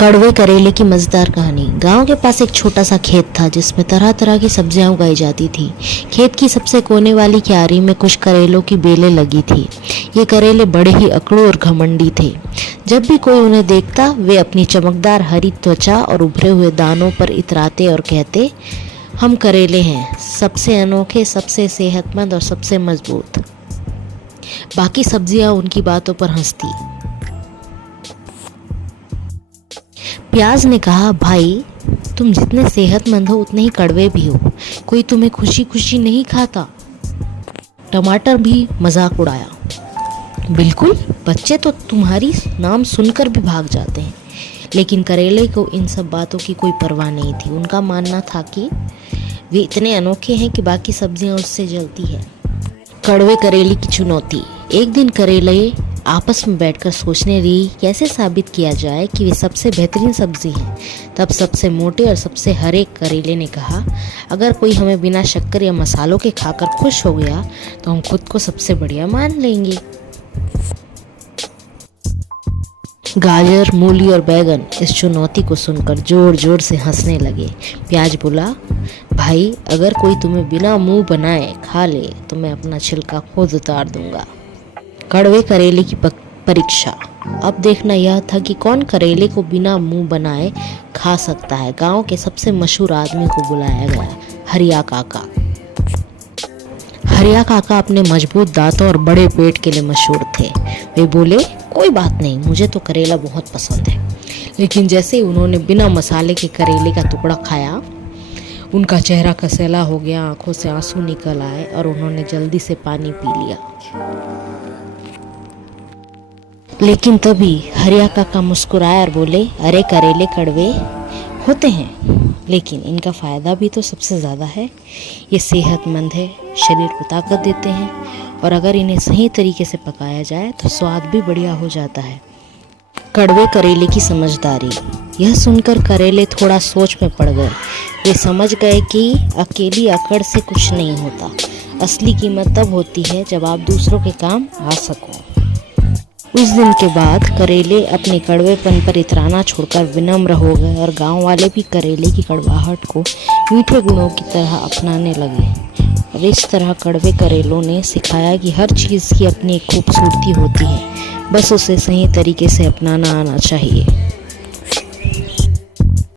कड़वे करेले की मज़ेदार कहानी। गांव के पास एक छोटा सा खेत था जिसमें तरह तरह की सब्जियां उगाई जाती थी। खेत की सबसे कोने वाली क्यारी में कुछ करेलों की बेलें लगी थी। ये करेले बड़े ही अकड़ू और घमंडी थे। जब भी कोई उन्हें देखता वे अपनी चमकदार हरी त्वचा और उभरे हुए दानों पर इतराते और कहते, हम करेले हैं, सबसे अनोखे, सबसे सेहतमंद और सबसे मजबूत। बाकी सब्जियां उनकी बातों पर हंसती। प्याज ने कहा, भाई तुम जितने सेहतमंद हो उतने ही कड़वे भी हो, कोई तुम्हें खुशी खुशी नहीं खाता। टमाटर भी मजाक उड़ाया, बिल्कुल, बच्चे तो तुम्हारी नाम सुनकर भी भाग जाते हैं। लेकिन करेले को इन सब बातों की कोई परवाह नहीं थी। उनका मानना था कि वे इतने अनोखे हैं कि बाकी सब्जियां उससे जलती है। कड़वे करेले की चुनौती। एक दिन करेले आपस में बैठकर सोचने लगी कैसे साबित किया जाए कि वे सबसे बेहतरीन सब्जी हैं। तब सबसे मोटे और सबसे हरे करेले ने कहा, अगर कोई हमें बिना शक्कर या मसालों के खाकर खुश हो गया तो हम खुद को सबसे बढ़िया मान लेंगे। गाजर, मूली और बैगन इस चुनौती को सुनकर जोर जोर से हंसने लगे। प्याज बोला, भाई अगर कोई तुम्हें बिना मुंह बनाए खा ले तो मैं अपना छिलका खुद उतार दूंगा। कड़वे करेले की परीक्षा। अब देखना यह था कि कौन करेले को बिना मुंह बनाए खा सकता है। गांव के सबसे मशहूर आदमी को बुलाया गया, हरिया काका। हरिया काका अपने मजबूत दांतों और बड़े पेट के लिए मशहूर थे। वे बोले, कोई बात नहीं, मुझे तो करेला बहुत पसंद है। लेकिन जैसे ही उन्होंने बिना मसाले के करेले का टुकड़ा खाया, उनका चेहरा कसेला हो गया, आंखों से आंसू निकल आए और उन्होंने जल्दी से पानी पी लिया। लेकिन तभी हरिया काका मुस्कुराए और बोले, अरे करेले कड़वे होते हैं, लेकिन इनका फ़ायदा भी तो सबसे ज़्यादा है। ये सेहतमंद है, शरीर को ताकत देते हैं और अगर इन्हें सही तरीके से पकाया जाए तो स्वाद भी बढ़िया हो जाता है। कड़वे करेले की समझदारी। यह सुनकर करेले थोड़ा सोच में पड़ गए। वे समझ गए कि अकेली अकड़ से कुछ नहीं होता। असली कीमत तब होती है जब आप दूसरों के काम आ सको। उस दिन के बाद करेले अपने कड़वेपन पर इतराना छोड़कर विनम्र हो गए और गांव वाले भी करेले की कड़वाहट को मीठे गुणों की तरह अपनाने लगे। और इस तरह कड़वे करेलों ने सिखाया कि हर चीज़ की अपनी एक खूबसूरती होती है, बस उसे सही तरीके से अपनाना आना चाहिए।